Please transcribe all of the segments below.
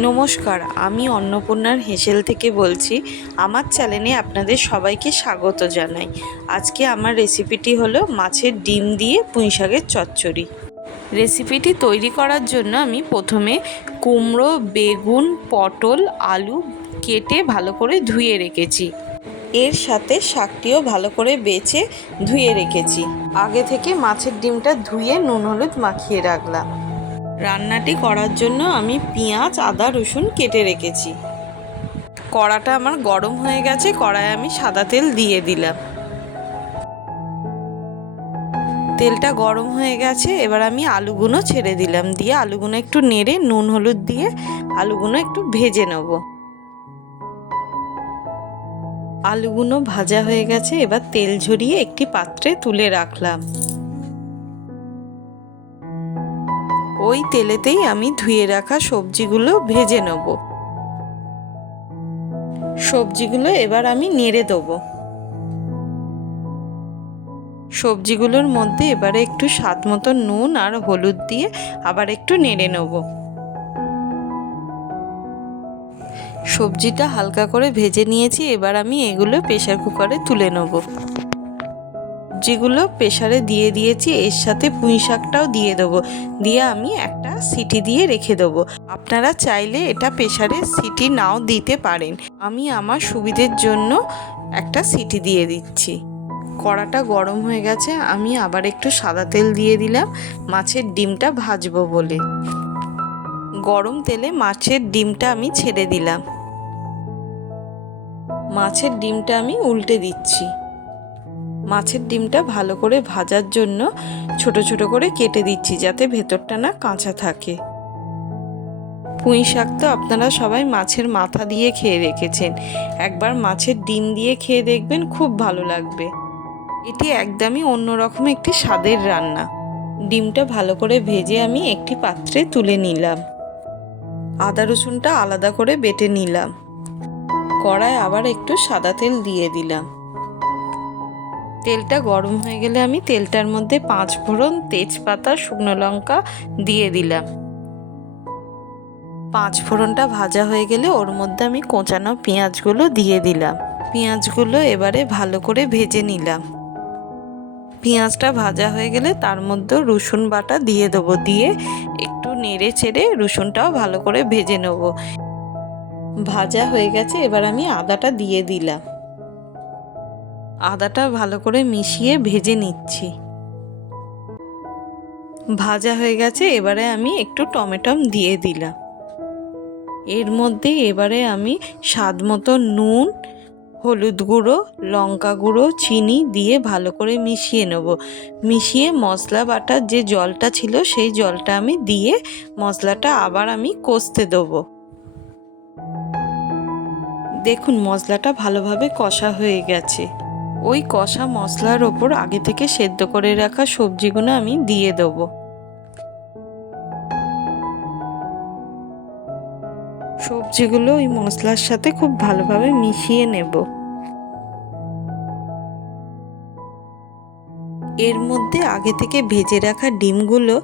নমস্কার, আমি অন্নপূর্ণার হেসেল থেকে বলছি। আমার চ্যানেলে আপনাদের সবাইকে স্বাগত জানাই। আজকে আমার রেসিপিটি হলো মাছের ডিম দিয়ে পুঁইশাকের চচ্চড়ি। রেসিপিটি তৈরি করার জন্য আমি প্রথমে কুমড়ো, বেগুন, পটল, আলু কেটে ভালো করে ধুয়ে রেখেছি। এর সাথে শাকটিও ভালো করে বেছে ধুয়ে রেখেছি। আগে থেকে মাছের ডিমটা ধুয়ে নুন হলুদ মাখিয়ে রাখলাম। রান্নাটি করার জন্য আমি পেঁয়াজ, আদা, রসুন কেটে রেখেছি। কড়াটা আমার গরম হয়ে গেছে, কড়ায় আমি সাদা তেল দিয়ে দিলাম। তেলটা গরম হয়ে গেছে, এবার আমি আলুগুলো ছেড়ে দিলাম। দিয়ে আলুগুলো একটু নেড়ে নুন হলুদ দিয়ে আলুগুলো একটু ভেজে নেব। আলুগুলো ভাজা হয়ে গেছে, এবার তেল ঝরিয়ে একটি পাত্রে তুলে রাখলাম। ওই তেলেতেই আমি ধুয়ে রাখা সবজিগুলো ভেজে নেব। সবজিগুলো এবার আমি নেড়ে দেবো। সবজিগুলোর মধ্যে এবারে একটু স্বাদ মতো নুন আর হলুদ দিয়ে আবার একটু নেড়ে নেব। সবজিটা হালকা করে ভেজে নিয়েছি, এবার আমি এগুলো প্রেসার কুকারে তুলে নেব। সবজিগুলো প্রেসারে দিয়ে দিয়েছি, এর সাথে পুঁই শাকটাও দিয়ে দেবো। দিয়ে আমি একটা সিটি দিয়ে রেখে দেবো। আপনারা চাইলে এটা প্রেসারে সিটি নাও দিতে পারেন। আমি আমার সুবিধের জন্য একটা সিটি দিয়ে দিচ্ছি। কড়াটা গরম হয়ে গেছে, আমি আবার একটু সাদা তেল দিয়ে দিলাম মাছের ডিমটা ভাজবো বলে। গরম তেলে মাছের ডিমটা আমি ছেড়ে দিলাম। মাছের ডিমটা আমি উল্টে দিচ্ছি। মাছের ডিমটা ভালো করে ভাজার জন্য ছোট ছোট করে কেটে দিচ্ছি, যাতে ভেতরটা না কাঁচা থাকে। পুঁই শাক তো আপনারা সবাই মাছের মাথা দিয়ে খেয়ে রেখেছেন, একবার মাছের ডিম দিয়ে খেয়ে দেখবেন, খুব ভালো লাগবে। এটি একদমই অন্যরকম একটি স্বাদের রান্না। ডিমটা ভালো করে ভেজে আমি একটি পাত্রে তুলে নিলাম। আদা রসুনটা আলাদা করে বেটে নিলাম। কড়ায় আবার একটু সাদা তেল দিয়ে দিলাম। তেলটা গরম হয়ে গেলে আমি তেলটার মধ্যে 5 ফোড়ন, তেজপাতা, শুকনো লঙ্কা দিয়ে দিলাম। 5 ফোড়নটা ভাজা হয়ে গেলে ওর মধ্যে আমি কোঁচানো পেঁয়াজগুলো দিয়ে দিলাম। পেঁয়াজগুলো এবারে ভালো করে ভেজে নিলাম। পেঁয়াজটা ভাজা হয়ে গেলে তার মধ্যে রসুন বাটা দিয়ে দেবো। দিয়ে একটু নেড়ে চেড়ে রসুনটাও ভালো করে ভেজে নেব। ভাজা হয়ে গেছে, এবার আমি আদাটা দিয়ে দিলাম। আদাটা ভালো করে মিশিয়ে ভেজে নিচ্ছি। ভাজা হয়ে গেছে, এবারে আমি একটু টমেটো দিয়ে দিলাম। এর মধ্যে এবারে আমি স্বাদ মতো নুন, হলুদ গুঁড়ো, লঙ্কা গুঁড়ো, চিনি দিয়ে ভালো করে মিশিয়ে নেব। মিশিয়ে মশলা বাটার যে জলটা ছিল সেই জলটা আমি দিয়ে মশলাটা আবার আমি কষতে দেবো। দেখুন মশলাটা ভালোভাবে কষা হয়ে গেছে। ওই কষা মশলার ওপর আগে থেকে সেদ্ধ করে রাখা সবজিগুলো আমি দিয়ে দেবো। সবজিগুলো ওই মশলার সাথে খুব ভালোভাবে মিশিয়ে নেব। এর মধ্যে আগে থেকে ভেজে রাখা ডিমগুলো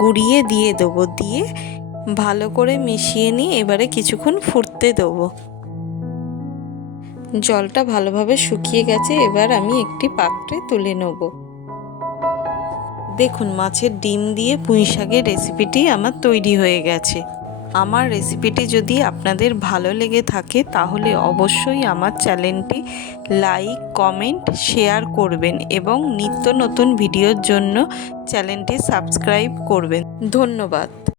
গুঁড়িয়ে দিয়ে দেবো। দিয়ে ভালো করে মিশিয়ে নিয়ে এবারে কিছুক্ষণ ফুটতে দেবো। জলটা ভালোভাবে শুকিয়ে গেছে, এবার আমি একটি পাত্রে তুলে নেব। দেখুন মাছের ডিম দিয়ে পুঁই শাকের রেসিপিটি আমার তৈরি হয়ে গেছে। আমার রেসিপিটি যদি আপনাদের ভালো লেগে থাকে তাহলে অবশ্যই আমার চ্যানেলটি লাইক, কমেন্ট, শেয়ার করবেন এবং নিত্য নতুন ভিডিওর জন্য চ্যানেলটি সাবস্ক্রাইব করবেন। ধন্যবাদ।